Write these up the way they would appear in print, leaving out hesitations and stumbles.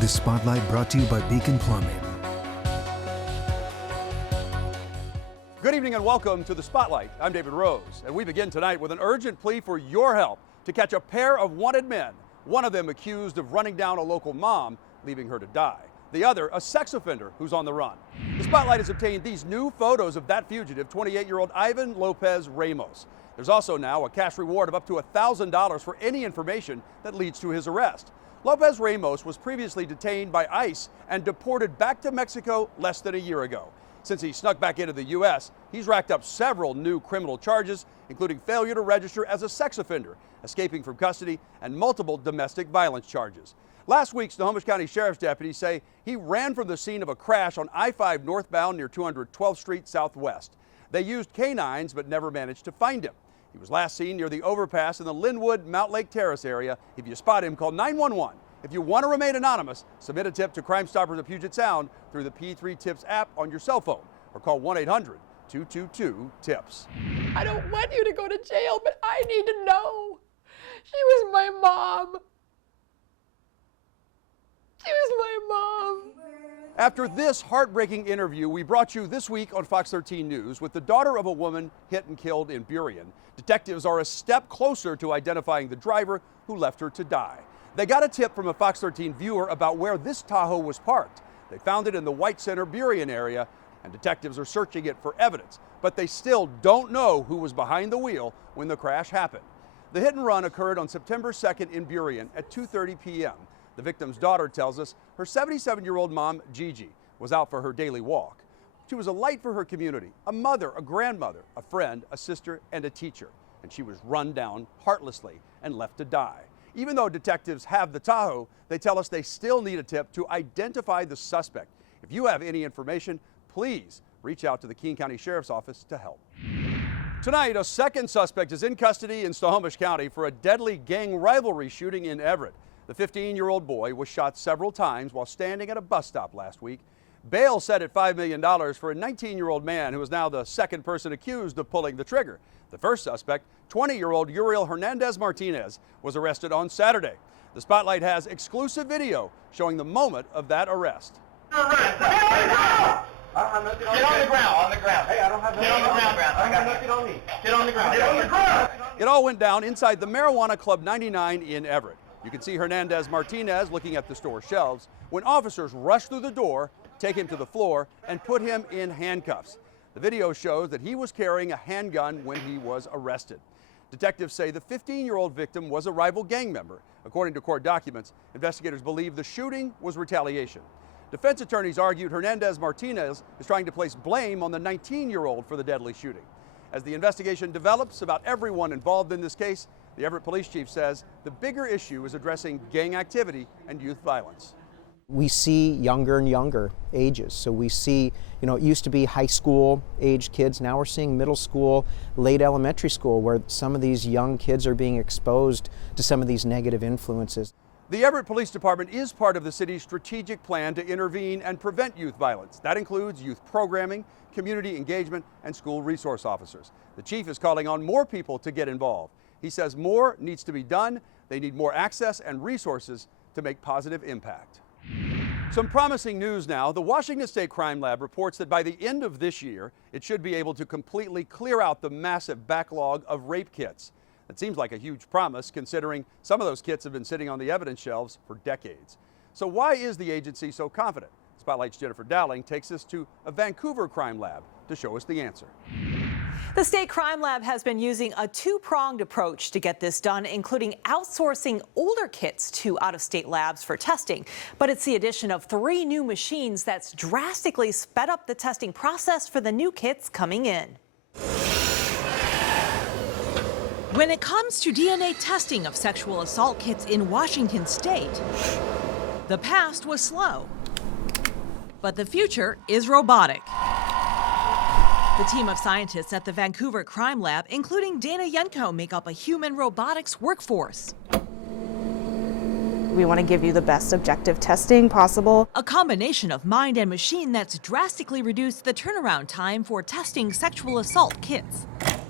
The Spotlight brought to you by Beacon Plumbing. Good evening and welcome to The Spotlight. I'm David Rose, and we begin tonight with an urgent plea for your help to catch a pair of wanted men, one of them accused of running down a local mom, leaving her to die. The other, a sex offender who's on the run. The Spotlight has obtained these new photos of that fugitive, 28-year-old Ivan Lopez Ramos. There's also now a cash reward of up to $1,000 for any information that leads to his arrest. Lopez Ramos was previously detained by ICE and deported back to Mexico less than a year ago. Since he snuck back into the U.S., he's racked up several new criminal charges, including failure to register as a sex offender, escaping from custody, and multiple domestic violence charges. Last week, Snohomish County Sheriff's deputies say he ran from the scene of a crash on I-5 northbound near 212th Street Southwest. They used canines but never managed to find him. He was last seen near the overpass in the Linwood Mount Lake Terrace area. If you spot him, call 911. If you want to remain anonymous, submit a tip to Crime Stoppers of Puget Sound through the P3 Tips app on your cell phone or call 1-800-222-TIPS. I don't want you to go to jail, but I need to know. She was my mom. She was my mom. After this heartbreaking interview we brought you this week on Fox 13 News with the daughter of a woman hit and killed in Burien, detectives are a step closer to identifying the driver who left her to die. They got a tip from a Fox 13 viewer about where this Tahoe was parked. They found it in the White Center Burien area, and detectives are searching it for evidence, but they still don't know who was behind the wheel when the crash happened. The hit and run occurred on September 2nd in Burien at 2:30 p.m. The victim's daughter tells us her 77-year-old mom, Gigi, was out for her daily walk. She was a light for her community, a mother, a grandmother, a friend, a sister, and a teacher. And she was run down heartlessly and left to die. Even though detectives have the Tahoe, they tell us they still need a tip to identify the suspect. If you have any information, please reach out to the Keene County Sheriff's Office to help. Tonight, a second suspect is in custody in Snohomish County for a deadly gang rivalry shooting in Everett. The 15-year-old boy was shot several times while standing at a bus stop last week. Bail set at $5 million for a 19-year-old man who is now the second person accused of pulling the trigger. The first suspect, 20-year-old Uriel Hernandez Martinez, was arrested on Saturday. The Spotlight has exclusive video showing the moment of that arrest. Get on the ground. Hey, I don't have nothing on the ground. I got nothing on me. Get on the ground. Get on the ground. It all went down inside the Marijuana Club 99 in Everett. You can see Hernandez Martinez looking at the store shelves when officers rushed through the door, take him to the floor, and put him in handcuffs. The video shows that he was carrying a handgun when he was arrested. Detectives say the 15-year-old victim was a rival gang member. According to court documents, investigators believe the shooting was retaliation. Defense attorneys argued Hernandez Martinez is trying to place blame on the 19-year-old for the deadly shooting. As the investigation develops about everyone involved in this case, the Everett police chief says the bigger issue is addressing gang activity and youth violence. We see younger and younger ages. So we see, it used to be high school age kids. Now we're seeing middle school, late elementary school, where some of these young kids are being exposed to some of these negative influences. The Everett Police Department is part of the city's strategic plan to intervene and prevent youth violence. That includes youth programming, community engagement, and school resource officers. The chief is calling on more people to get involved. He says more needs to be done. They need more access and resources to make positive impact. Some promising news now. The Washington State Crime Lab reports that by the end of this year, it should be able to completely clear out the massive backlog of rape kits. That seems like a huge promise, considering some of those kits have been sitting on the evidence shelves for decades. So why is the agency so confident? Spotlight's Jennifer Dowling takes us to a Vancouver crime lab to show us the answer. The State Crime Lab has been using a two-pronged approach to get this done, including outsourcing older kits to out-of-state labs for testing. But it's the addition of 3 new machines that's drastically sped up the testing process for the new kits coming in. When it comes to DNA testing of sexual assault kits in Washington state, the past was slow, but the future is robotic. The team of scientists at the Vancouver Crime Lab, including Dana Yenko, make up a human robotics workforce. We want to give you the best objective testing possible. A combination of mind and machine that's drastically reduced the turnaround time for testing sexual assault kits.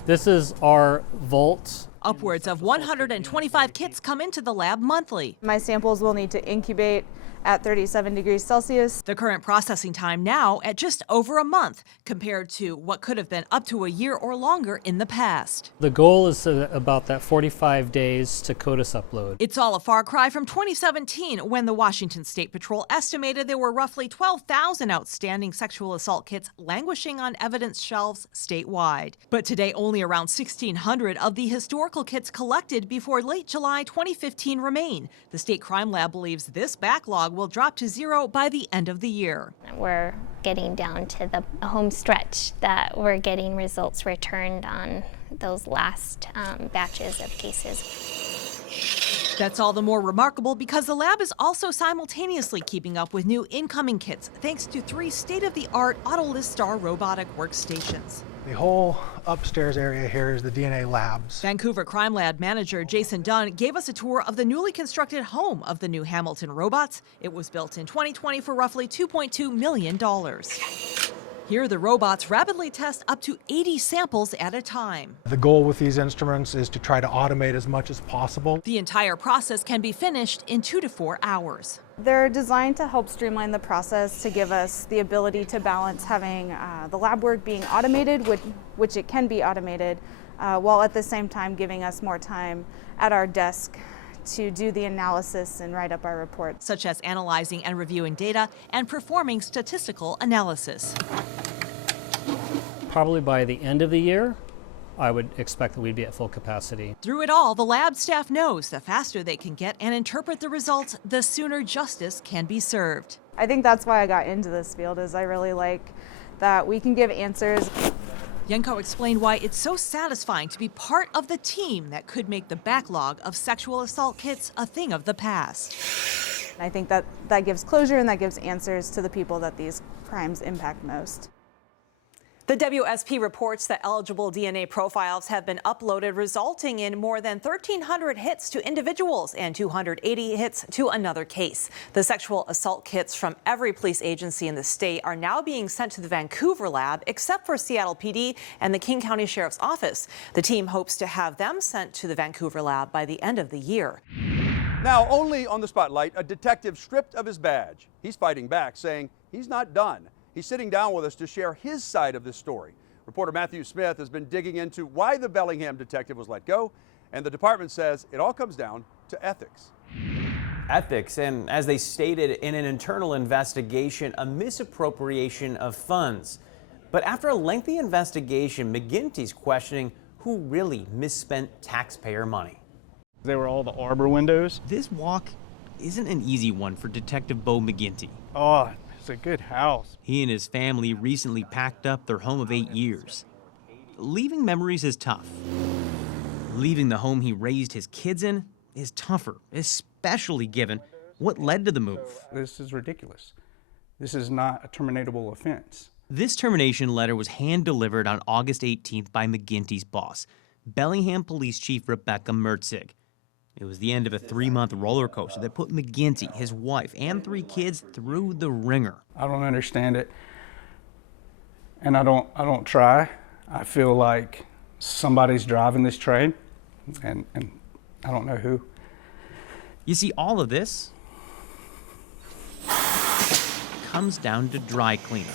This is our vault. Upwards of 125 kits come into the lab monthly. My samples will need to incubate at 37 degrees Celsius. The current processing time now at just over a month compared to what could have been up to a year or longer in the past. The goal is about that 45 days to CODIS upload. It's all a far cry from 2017 when the Washington State Patrol estimated there were roughly 12,000 outstanding sexual assault kits languishing on evidence shelves statewide. But today only around 1,600 of the historical kits collected before late July 2015 remain. The state crime lab believes this backlog will drop to zero by the end of the year. We're getting down to the home stretch that we're getting results returned on those last batches of cases. That's all the more remarkable because the lab is also simultaneously keeping up with new incoming kits thanks to 3 state-of-the-art Autolistar robotic workstations. The whole upstairs area here is the DNA labs. Vancouver Crime Lab manager Jason Dunn gave us a tour of the newly constructed home of the new Hamilton robots. It was built in 2020 for roughly $2.2 million. Here, the robots rapidly test up to 80 samples at a time. The goal with these instruments is to try to automate as much as possible. The entire process can be finished in 2 to 4 hours. They're designed to help streamline the process to give us the ability to balance having the lab work being automated, which it can be automated, while at the same time giving us more time at our desk to do the analysis and write up our report. Such as analyzing and reviewing data and performing statistical analysis. Probably by the end of the year, I would expect that we'd be at full capacity. Through it all, the lab staff knows the faster they can get and interpret the results, the sooner justice can be served. I think that's why I got into this field, is I really like that we can give answers. Yenko explained why it's so satisfying to be part of the team that could make the backlog of sexual assault kits a thing of the past. I think that gives closure and that gives answers to the people that these crimes impact most. The WSP reports that eligible DNA profiles have been uploaded, resulting in more than 1,300 hits to individuals and 280 hits to another case. The sexual assault kits from every police agency in the state are now being sent to the Vancouver lab, except for Seattle PD and the King County Sheriff's Office. The team hopes to have them sent to the Vancouver lab by the end of the year. Now, only on the spotlight, a detective stripped of his badge. He's fighting back, saying he's not done. He's sitting down with us to share his side of this story. Reporter Matthew Smith has been digging into why the Bellingham detective was let go, and the department says it all comes down to ethics. Ethics, and as they stated in an internal investigation, a misappropriation of funds. But after a lengthy investigation, McGinty's questioning who really misspent taxpayer money. They were all the arbor windows. This walk isn't an easy one for Detective Bo McGinty. Oh, it's a good house. He and his family recently packed up their home of 8 years. Leaving memories is tough. Leaving the home he raised his kids in is tougher, especially given what led to the move. This is ridiculous. This is not a terminatable offense. This termination letter was hand-delivered on August 18th by McGinty's boss, Bellingham Police Chief Rebecca Mertzig. It was the end of a 3-month roller coaster that put McGinty, his wife, and 3 kids through the ringer. I don't understand it, and I don't try. I feel like somebody's driving this train, and I don't know who. You see, all of this comes down to dry cleaning.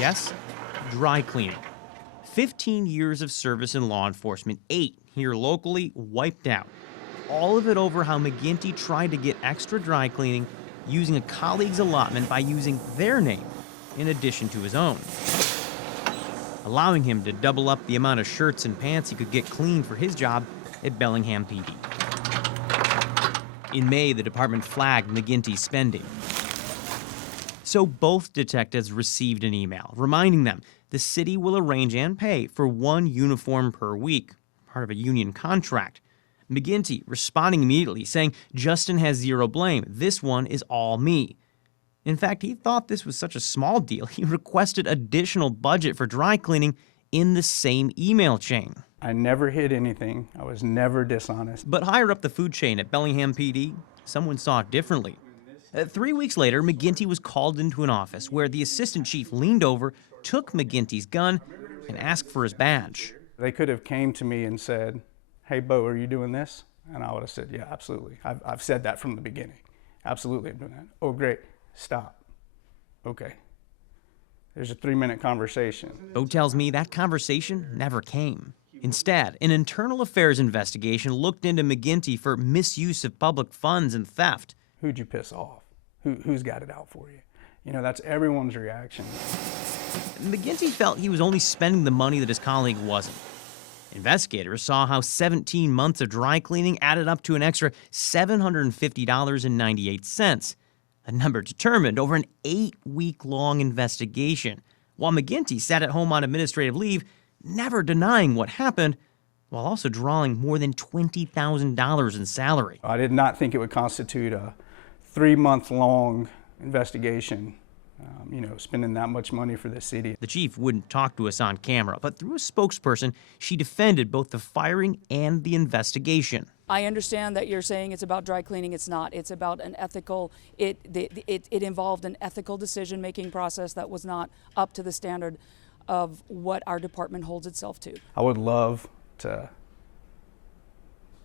Yes, dry cleaning. 15 years of service in law enforcement, 8 here locally, wiped out. All of it over how McGinty tried to get extra dry cleaning using a colleague's allotment by using their name in addition to his own, allowing him to double up the amount of shirts and pants he could get cleaned for his job at Bellingham PD. In May, the department flagged McGinty's spending. So both detectives received an email reminding them the city will arrange and pay for 1 uniform per week, part of a union contract. McGinty responding immediately, saying, "Justin has zero blame. This one is all me." In fact, he thought this was such a small deal, he requested additional budget for dry cleaning in the same email chain. I never hid anything. I was never dishonest. But higher up the food chain at Bellingham PD, someone saw it differently. 3 weeks later, McGinty was called into an office where the assistant chief leaned over, took McGinty's gun, and asked for his badge. They could have came to me and said, "Hey, Bo, are you doing this?" And I would have said, "Yeah, absolutely. I've said that from the beginning." Absolutely, I'm doing that. Oh, great. Stop. Okay. There's a 3-minute conversation. Bo tells me that conversation never came. Instead, an internal affairs investigation looked into McGinty for misuse of public funds and theft. Who'd you piss off? Who's got it out for you? You know, that's everyone's reaction. McGinty felt he was only spending the money that his colleague wasn't. Investigators saw how 17 months of dry cleaning added up to an extra $750.98, a number determined over an 8-week-long investigation, while McGinty sat at home on administrative leave, never denying what happened, while also drawing more than $20,000 in salary. I did not think it would constitute a 3-month-long investigation, you know, spending that much money for the city. The chief wouldn't talk to us on camera, but through a spokesperson, she defended both the firing and the investigation. I understand that you're saying it's about dry cleaning. It's not. It's about an ethical, it involved an ethical decision-making process that was not up to the standard of what our department holds itself to. I would love to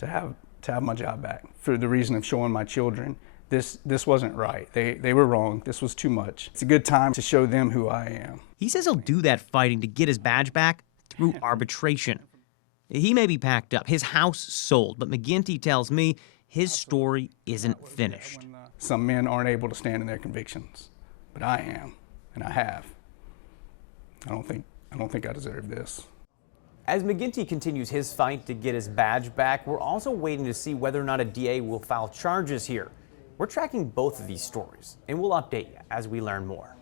have my job back for the reason of showing my children this wasn't right. They were wrong. This was too much. It's a good time to show them who I am. He says he'll do that fighting to get his badge back through arbitration. He may be packed up, his house sold, but McGinty tells me his story isn't finished. Some men aren't able to stand in their convictions, but I am, and I have. I don't think I deserve this. As McGinty continues his fight to get his badge back, we're also waiting to see whether or not a DA will file charges here. We're tracking both of these stories, and we'll update you as we learn more.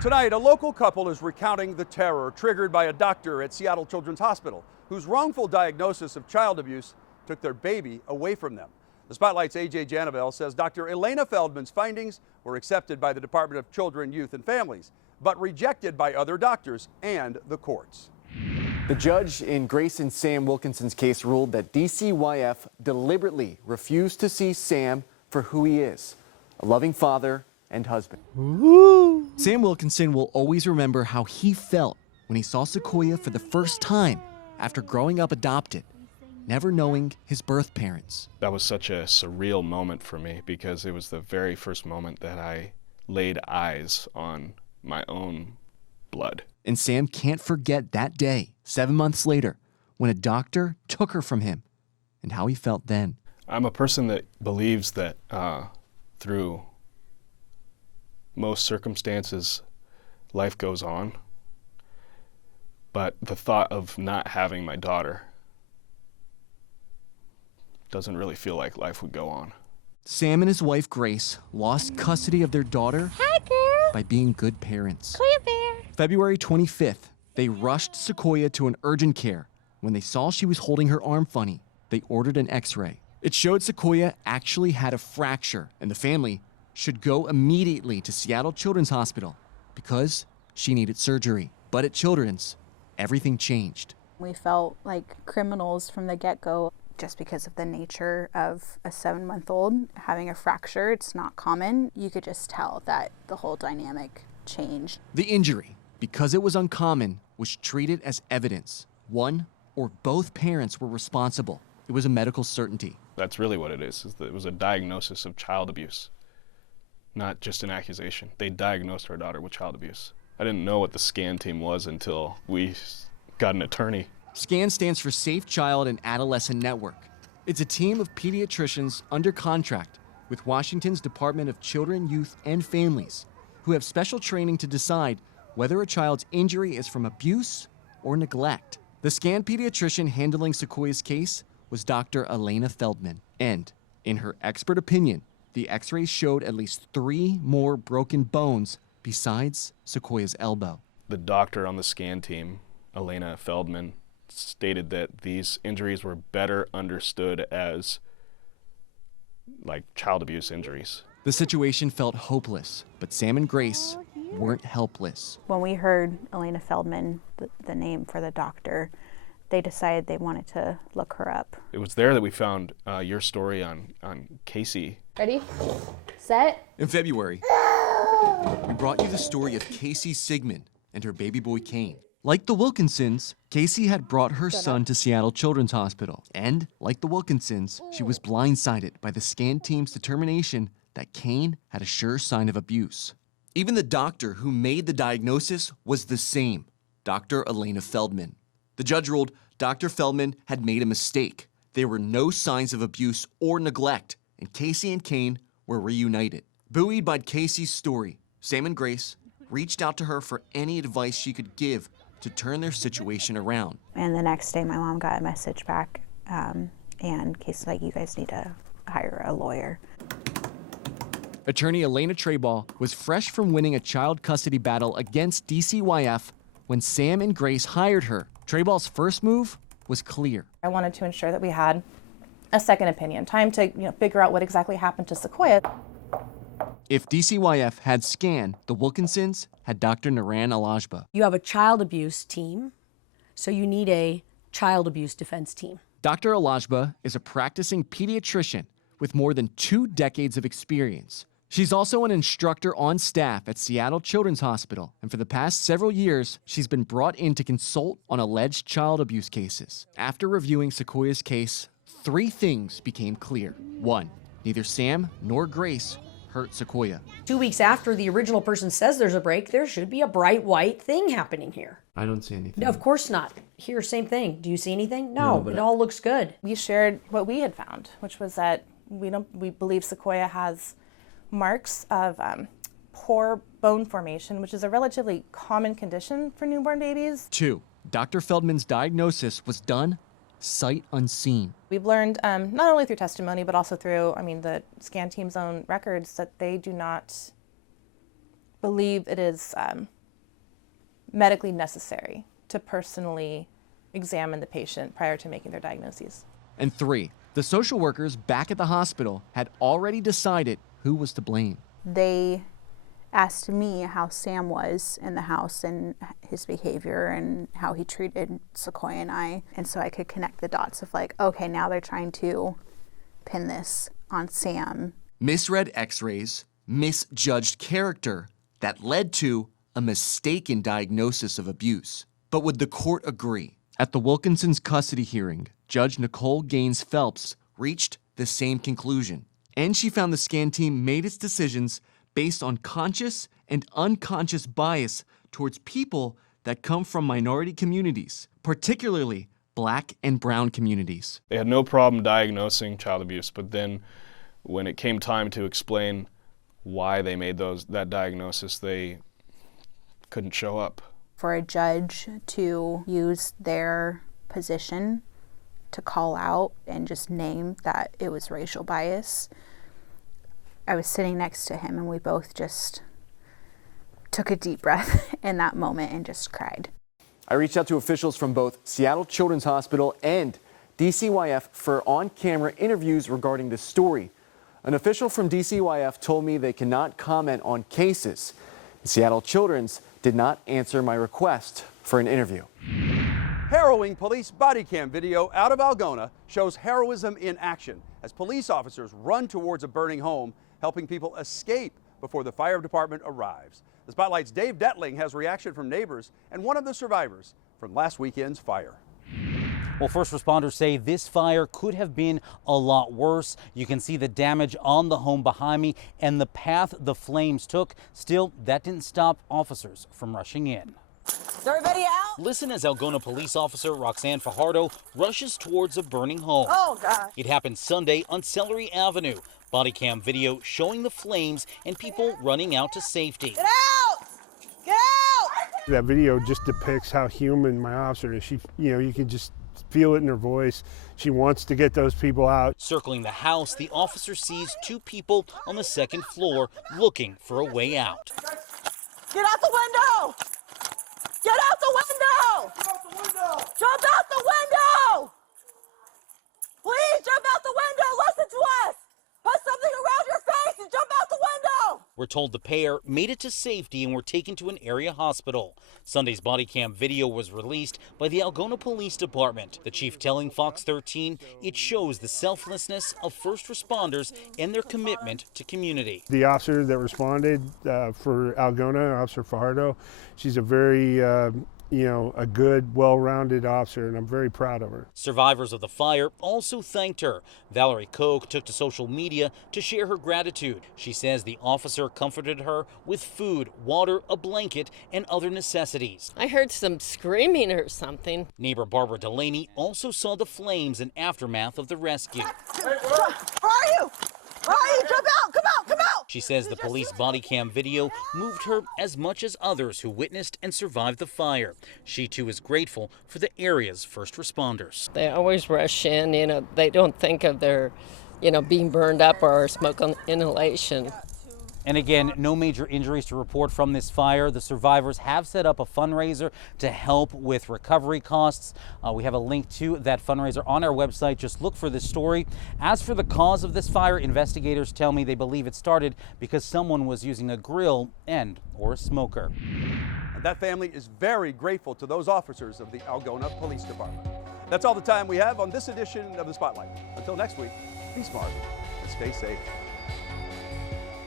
Tonight, a local couple is recounting the terror triggered by a doctor at Seattle Children's Hospital whose wrongful diagnosis of child abuse took their baby away from them. The Spotlight's A.J. Janavel says Dr. Elena Feldman's findings were accepted by the Department of Children, Youth, and Families, but rejected by other doctors and the courts. The judge in Grace and Sam Wilkinson's case ruled that DCYF deliberately refused to see Sam for who he is, a loving father and husband. Ooh. Sam Wilkinson will always remember how he felt when he saw Sequoia for the first time after growing up adopted, never knowing his birth parents. That was such a surreal moment for me because it was the very first moment that I laid eyes on my own blood. And Sam can't forget that day, 7 months later, when a doctor took her from him and how he felt then. I'm a person that believes that through most circumstances, life goes on. But the thought of not having my daughter doesn't really feel like life would go on. Sam and his wife, Grace, lost custody of their daughter by being good parents. February 25th, they rushed Sequoia to an urgent care. When they saw she was holding her arm funny, they ordered an x-ray. It showed Sequoia actually had a fracture, and the family should go immediately to Seattle Children's Hospital because she needed surgery. But at Children's, everything changed. We felt like criminals from the get-go just because of the nature of a 7-month-old having a fracture. It's not common. You could just tell that the whole dynamic changed. The injury, because it was uncommon, was treated as evidence. One or both parents were responsible. It was a medical certainty. That's really what it is that it was a diagnosis of child abuse, not just an accusation. They diagnosed our daughter with child abuse. I didn't know what the SCAN team was until we got an attorney. SCAN stands for Safe Child and Adolescent Network. It's a team of pediatricians under contract with Washington's Department of Children, Youth, and Families who have special training to decide whether a child's injury is from abuse or neglect. The SCAN pediatrician handling Sequoia's case was Dr. Elena Feldman. And, in her expert opinion, the x-rays showed at least 3 more broken bones besides Sequoia's elbow. The doctor on the SCAN team, Elena Feldman, stated that these injuries were better understood as like child abuse injuries. The situation felt hopeless, but Sam and Grace weren't helpless. When we heard Elena Feldman, the name for the doctor, they decided they wanted to look her up. It was there that we found your story on Casey. Ready, set. In February, we brought you the story of Casey Sigmund and her baby boy Kane. Like the Wilkinsons, Casey had brought her son to Seattle Children's Hospital. And, like the Wilkinsons, she was blindsided by the SCAN team's determination that Kane had a sure sign of abuse. Even the doctor who made the diagnosis was the same, Dr. Elena Feldman. The judge ruled Dr. Feldman had made a mistake. There were no signs of abuse or neglect, and Casey and Kane were reunited. Buoyed by Casey's story, Sam and Grace reached out to her for any advice she could give to turn their situation around. And the next day, my mom got a message back, and Casey's like, you guys need to hire a lawyer. Attorney Elena Treball was fresh from winning a child custody battle against DCYF when Sam and Grace hired her. Treball's first move was clear. I wanted to ensure that we had a second opinion, time to figure out what exactly happened to Sequoia. If DCYF had scanned, the Wilkinsons had Dr. Naran Alajba. You have a child abuse team, so you need a child abuse defense team. Dr. Alajba is a practicing pediatrician with more than 2 decades of experience. She's also an instructor on staff at Seattle Children's Hospital, and for the past several years, she's been brought in to consult on alleged child abuse cases. After reviewing Sequoia's case, 3 things became clear. 1, neither Sam nor Grace hurt Sequoia. 2 weeks after the original person says there's a break, there should be a bright white thing happening here. I don't see anything. No, of course not. Here, same thing. Do you see anything? No, it all looks good. We shared what we had found, which was that we believe Sequoia has marks of poor bone formation, which is a relatively common condition for newborn babies. 2, Dr. Feldman's diagnosis was done sight unseen. We've learned not only through testimony, but also through, the scan team's own records, that they do not believe it is medically necessary to personally examine the patient prior to making their diagnoses. And 3, the social workers back at the hospital had already decided who was to blame. They asked me how Sam was in the house and his behavior and how he treated Sequoia and I. And so I could connect the dots of okay, now they're trying to pin this on Sam. Misread x-rays, misjudged character that led to a mistaken diagnosis of abuse. But would the court agree? At the Wilkinsons' custody hearing, Judge Nicole Gaines Phelps reached the same conclusion. And she found the scan team made its decisions based on conscious and unconscious bias towards people that come from minority communities, particularly Black and brown communities. They had no problem diagnosing child abuse, but then when it came time to explain why they made that diagnosis, they couldn't show up. For a judge to use their position to call out and just name that it was racial bias, I was sitting next to him and we both just took a deep breath in that moment and just cried. I reached out to officials from both Seattle Children's Hospital and DCYF for on-camera interviews regarding this story. An official from DCYF told me they cannot comment on cases. Seattle Children's did not answer my request for an interview. Harrowing police body cam video out of Algona shows heroism in action as police officers run towards a burning home, helping people escape before the fire department arrives. The Spotlight's Dave Detling has reaction from neighbors and one of the survivors from last weekend's fire. Well, first responders say this fire could have been a lot worse. You can see the damage on the home behind me and the path the flames took. Still, that didn't stop officers from rushing in. Is everybody out? Listen as Algona police officer Roxanne Fajardo rushes towards a burning home. Oh, God. It happened Sunday on Celery Avenue. Body cam video showing the flames and people running out to safety. Get out! Get out! That video just depicts how human my officer is. She, you can just feel it in her voice. She wants to get those people out. Circling the house, the officer sees 2 people on the 2nd floor looking for a way out. Get out the window! Get out the window! Get out the window! Jump out the window! Please jump out the window! Listen to us! Put something around your face and jump out the window! We're told the pair made it to safety and were taken to an area hospital. Sunday's body cam video was released by the Algona Police Department. The chief telling Fox 13 it shows the selflessness of first responders and their commitment to community. The officer that responded for Algona, Officer Fajardo, she's a very a good, well-rounded officer, and I'm very proud of her. Survivors of the fire also thanked her. Valerie Koch took to social media to share her gratitude. She says the officer comforted her with food, water, a blanket, and other necessities. I heard some screaming or something. Neighbor Barbara Delaney also saw the flames and aftermath of the rescue. Where are you? Where are you? Jump out! Come out! Come out! She says the police body cam video moved her as much as others who witnessed and survived the fire. She too is grateful for the area's first responders. They always rush in, they don't think of their, being burned up or smoke inhalation. And again, no major injuries to report from this fire. The survivors have set up a fundraiser to help with recovery costs. We have a link to that fundraiser on our website. Just look for this story. As for the cause of this fire, investigators tell me they believe it started because someone was using a grill or a smoker. And that family is very grateful to those officers of the Algona Police Department. That's all the time we have on this edition of The Spotlight. Until next week, be smart and stay safe.